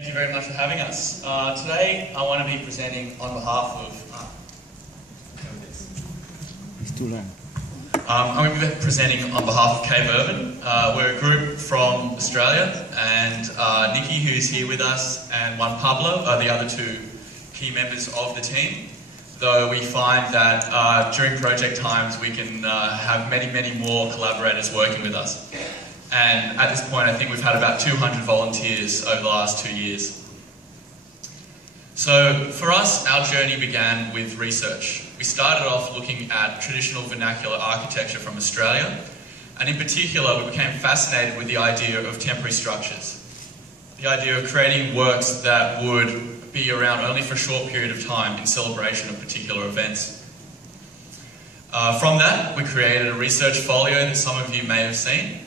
Thank you very much for having us. Today I want to be presenting on behalf of... It's too long. I'm going to be presenting on behalf of Cape Urban. We're a group from Australia, and Nikki, who is here with us, and Juan Pablo are the other two key members of the team. Though we find that during project times we can have many more collaborators working with us. And at this point, I think we've had about 200 volunteers over the last 2 years. So for us, our journey began with research. We started off looking at traditional vernacular architecture from Australia, and in particular, we became fascinated with the idea of temporary structures. The idea of creating works that would be around only for a short period of time in celebration of particular events. From that, we created a research folio that some of you may have seen.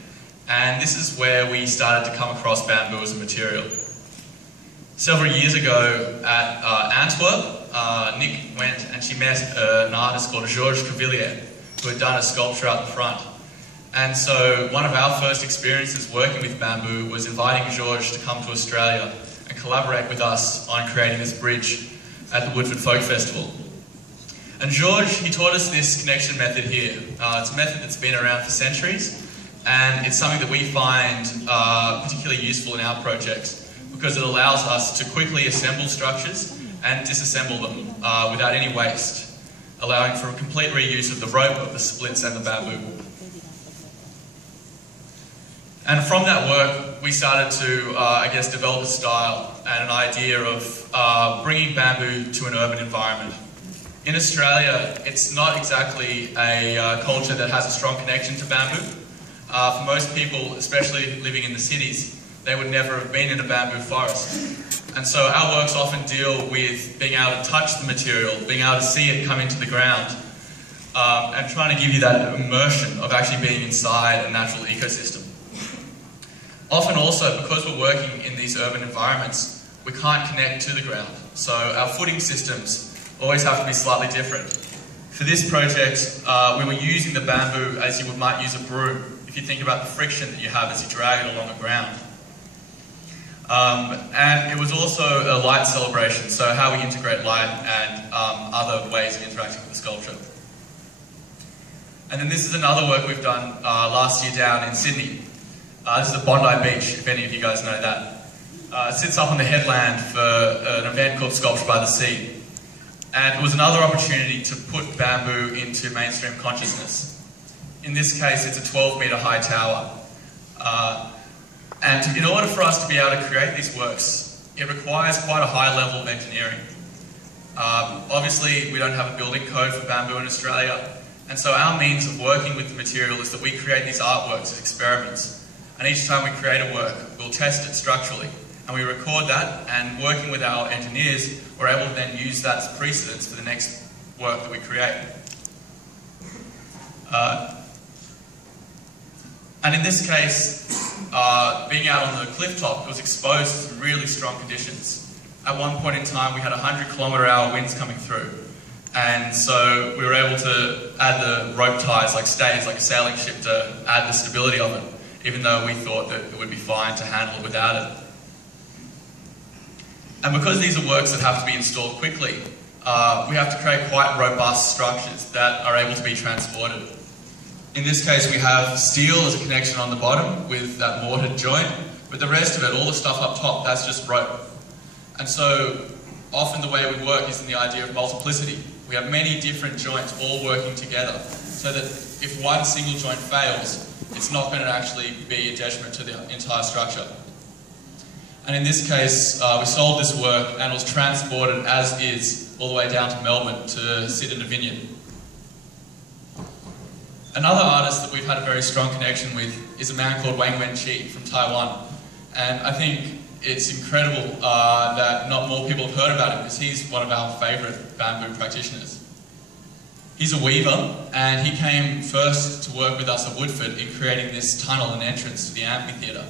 And this is where we started to come across bamboo as a material. Several years ago at Antwerp, Nick went and she met an artist called Georges Cavelier, who had done a sculpture out the front. And so one of our first experiences working with bamboo was inviting Georges to come to Australia and collaborate with us on creating this bridge at the Woodford Folk Festival. And Georges, he taught us this connection method here. It's a method that's been around for centuries. And it's something that we find particularly useful in our projects because it allows us to quickly assemble structures and disassemble them without any waste, allowing for a complete reuse of the rope, of the splits and the bamboo. And from that work, we started to, develop a style and an idea of bringing bamboo to an urban environment. In Australia, it's not exactly a culture that has a strong connection to bamboo. For most people, especially living in the cities, they would never have been in a bamboo forest. And so our works often deal with being able to touch the material, being able to see it come into the ground, and trying to give you that immersion of actually being inside a natural ecosystem. Often also, because we're working in these urban environments, we can't connect to the ground. So our footing systems always have to be slightly different. For this project, we were using the bamboo as you might use a broom, if you think about the friction that you have as you drag it along the ground. And it was also a light celebration, so how we integrate light and other ways of interacting with the sculpture. And then this is another work we've done last year down in Sydney. This is the Bondi Beach, if any of you guys know that. It sits up on the headland for an event called Sculpture by the Sea. And it was another opportunity to put bamboo into mainstream consciousness. In this case, it's a 12-metre high tower. And in order for us to be able to create these works, it requires quite a high level of engineering. Obviously, we don't have a building code for bamboo in Australia, and so our means of working with the material is that we create these artworks as experiments. And each time we create a work, we'll test it structurally. And we record that, and working with our engineers, we're able to then use that as precedence for the next work that we create. And in this case, being out on the cliff top, it was exposed to really strong conditions. At one point in time, we had 100-kilometre-hour winds coming through. And so we were able to add the rope ties, like stays, like a sailing ship, to add the stability of it, even though we thought that it would be fine to handle it without it. And because these are works that have to be installed quickly, we have to create quite robust structures that are able to be transported. In this case, we have steel as a connection on the bottom with that mortared joint, but the rest of it, all the stuff up top, that's just rope. And so often the way we work is in the idea of multiplicity. We have many different joints all working together, so that if one single joint fails, it's not going to actually be a detriment to the entire structure. And in this case, we sold this work and it was transported as is all the way down to Melbourne to sit in a vineyard. Another artist that we've had a very strong connection with is a man called Wang Wenqi from Taiwan. And I think it's incredible that not more people have heard about him, because he's one of our favourite bamboo practitioners. He's a weaver, and he came first to work with us at Woodford in creating this tunnel and entrance to the amphitheatre.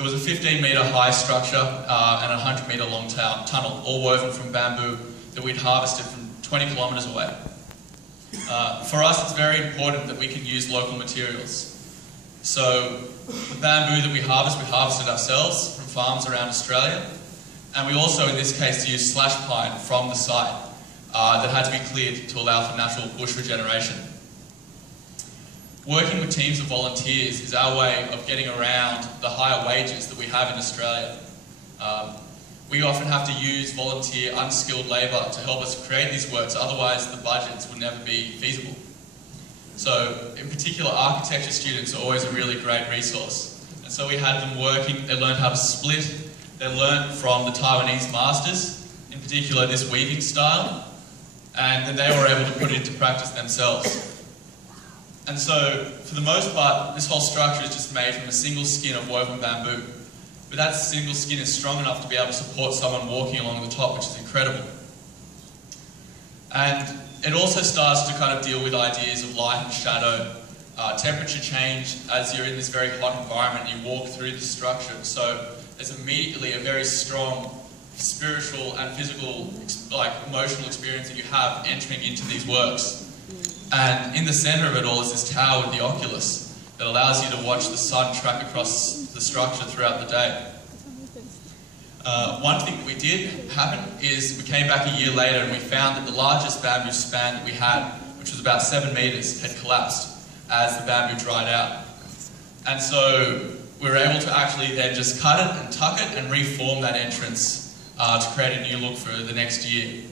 It was a 15-metre high structure and a 100-metre long tunnel, all woven from bamboo that we'd harvested from 20 kilometres away. For us, it's very important that we can use local materials. So the bamboo that we harvest it ourselves from farms around Australia. And we also, in this case, use slash pine from the site that had to be cleared to allow for natural bush regeneration. Working with teams of volunteers is our way of getting around the higher wages that we have in Australia. We often have to use volunteer, unskilled labour to help us create these works, otherwise the budgets would never be feasible. So, in particular, architecture students are always a really great resource. And so we had them working, they learned how to split, they learned from the Taiwanese masters, in particular this weaving style, and then they were able to put it into practice themselves. And so, for the most part, this whole structure is just made from a single skin of woven bamboo. But that single skin is strong enough to be able to support someone walking along the top, which is incredible. And it also starts to kind of deal with ideas of light and shadow, temperature change as you're in this very hot environment, you walk through the structure. So there's immediately a very strong spiritual and physical, emotional experience that you have entering into these works. And in the center of it all is this tower with the oculus that allows you to watch the sun track across the structure throughout the day. One thing that we did happen is we came back a year later and we found that the largest bamboo span that we had, which was about 7 meters, had collapsed as the bamboo dried out. And so we were able to actually then just cut it and tuck it and reform that entrance to create a new look for the next year.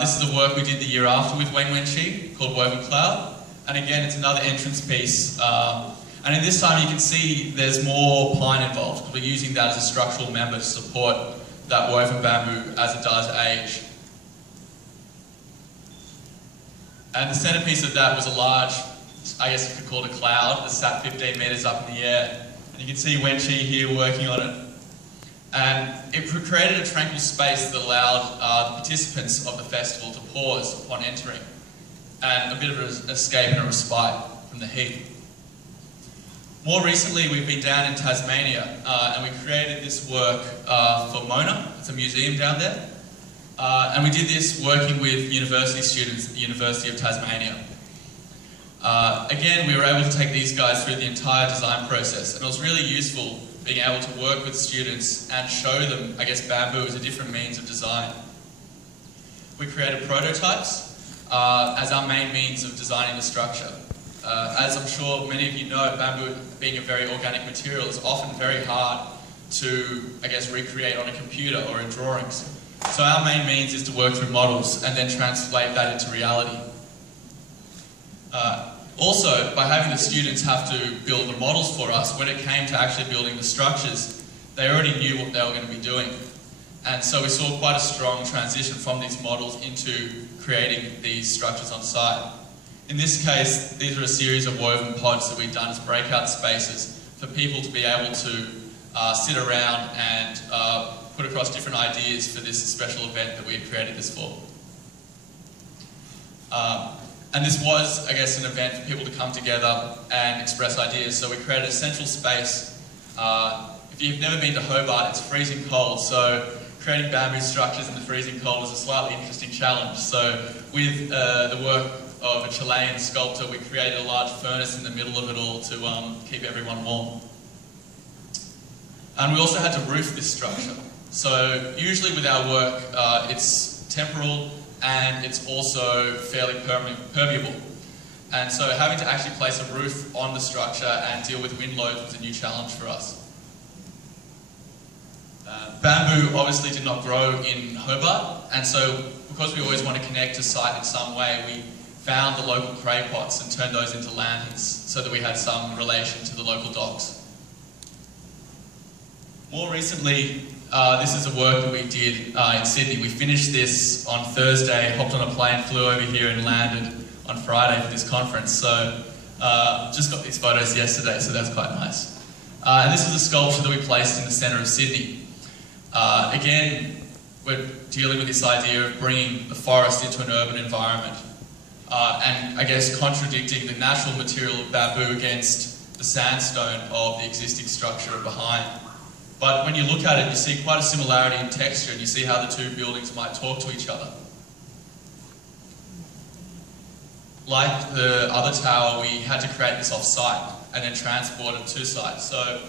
This is the work we did the year after with Weng Wen Chi, called Woven Cloud. And again, it's another entrance piece. And in this time you can see there's more pine involved, because we're using that as a structural member to support that woven bamboo as it does age. And the centerpiece of that was a large, I guess you could call it a cloud, that sat 15 meters up in the air. And you can see Wen Chi here working on it. And it created a tranquil space that allowed the participants of the festival to pause upon entering, and a bit of an escape and a respite from the heat. More recently, we've been down in Tasmania, and we created this work for Mona. It's a museum down there. And we did this working with university students at the University of Tasmania. Again, we were able to take these guys through the entire design process, and it was really useful being able to work with students and show them, I guess, bamboo as a different means of design. We created prototypes as our main means of designing the structure. As I'm sure many of you know, bamboo, being a very organic material, is often very hard to, I guess, recreate on a computer or in drawings. So our main means is to work through models and then translate that into reality. Also, by having the students have to build the models for us, when it came to actually building the structures, they already knew what they were going to be doing. And so we saw quite a strong transition from these models into creating these structures on site. In this case, these are a series of woven pods that we've done as breakout spaces for people to be able to sit around and put across different ideas for this special event that we had created this for. And this was, I guess, an event for people to come together and express ideas. So we created a central space. If you've never been to Hobart, it's freezing cold. So creating bamboo structures in the freezing cold was a slightly interesting challenge. So with the work of a Chilean sculptor, we created a large furnace in the middle of it all to keep everyone warm. And we also had to roof this structure. So usually with our work, it's temporal, and it's also fairly permeable. And so having to actually place a roof on the structure and deal with wind loads was a new challenge for us. Bamboo obviously did not grow in Hobart, and so because we always want to connect to site in some way, we found the local cray pots and turned those into lanterns so that we had some relation to the local docks. More recently, this is a work that we did in Sydney. We finished this on Thursday, hopped on a plane, flew over here and landed on Friday for this conference. So just got these photos yesterday, so that's quite nice. And this is a sculpture that we placed in the centre of Sydney. Again, we're dealing with this idea of bringing the forest into an urban environment and I guess contradicting the natural material of bamboo against the sandstone of the existing structure behind. But when you look at it, you see quite a similarity in texture, and you see how the two buildings might talk to each other. like the other tower, we had to create this off-site and then transport it to site. So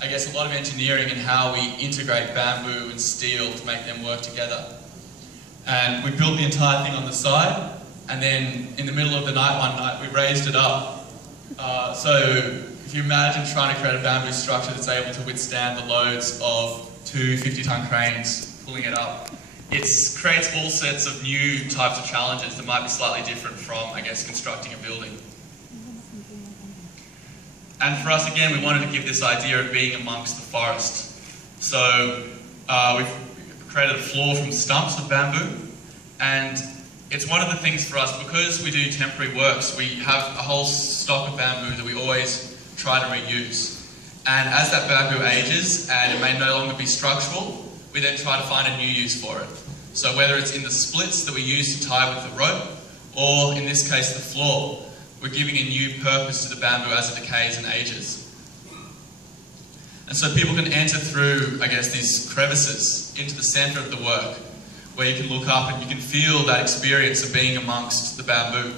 I guess a lot of engineering in how we integrate bamboo and steel to make them work together. And we built the entire thing on the side, and then in the middle of the night one night we raised it up. So if you imagine trying to create a bamboo structure that's able to withstand the loads of 2 50-ton cranes pulling it up, it creates all sorts of new types of challenges that might be slightly different from, I guess, constructing a building. And for us, again, we wanted to give this idea of being amongst the forest. So we've created a floor from stumps of bamboo, and it's one of the things for us, because we do temporary works, we have a whole stock of bamboo that we always try to reuse. And as that bamboo ages and it may no longer be structural, we then try to find a new use for it. So whether it's in the splits that we use to tie with the rope, or in this case the floor, we're giving a new purpose to the bamboo as it decays and ages. And so people can enter through, I guess, these crevices into the centre of the work, where you can look up and you can feel that experience of being amongst the bamboo.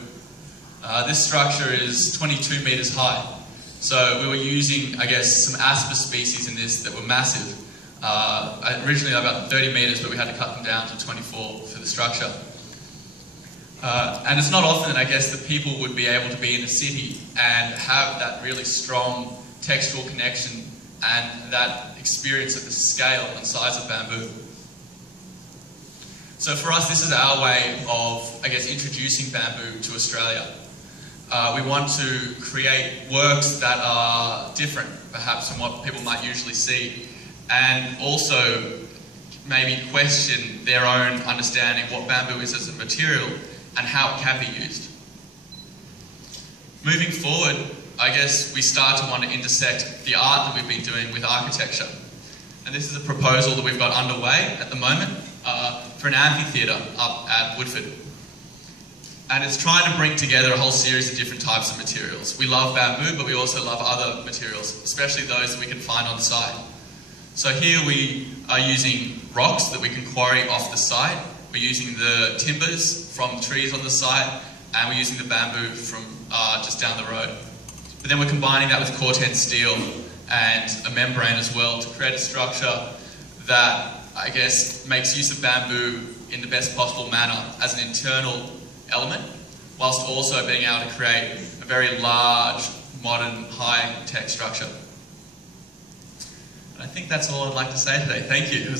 This structure is 22 metres high. So we were using, I guess, some asper species in this that were massive. Originally about 30 metres, but we had to cut them down to 24 for the structure. And it's not often that, I guess, that people would be able to be in a city and have that really strong textural connection and that experience of the scale and size of bamboo. So for us, this is our way of, I guess, introducing bamboo to Australia. We want to create works that are different, perhaps, from what people might usually see, and also maybe question their own understanding of what bamboo is as a material and how it can be used. Moving forward, I guess we start to want to intersect the art that we've been doing with architecture. And this is a proposal that we've got underway at the moment for an amphitheatre up at Woodford. And it's trying to bring together a whole series of different types of materials. We love bamboo, but we also love other materials, especially those that we can find on site. So here we are using rocks that we can quarry off the site. We're using the timbers from trees on the site, and we're using the bamboo from just down the road. But then we're combining that with Corten steel and a membrane as well to create a structure that, I guess, makes use of bamboo in the best possible manner as an internal element, whilst also being able to create a very large, modern, high-tech structure. And I think that's all I'd like to say today. Thank you.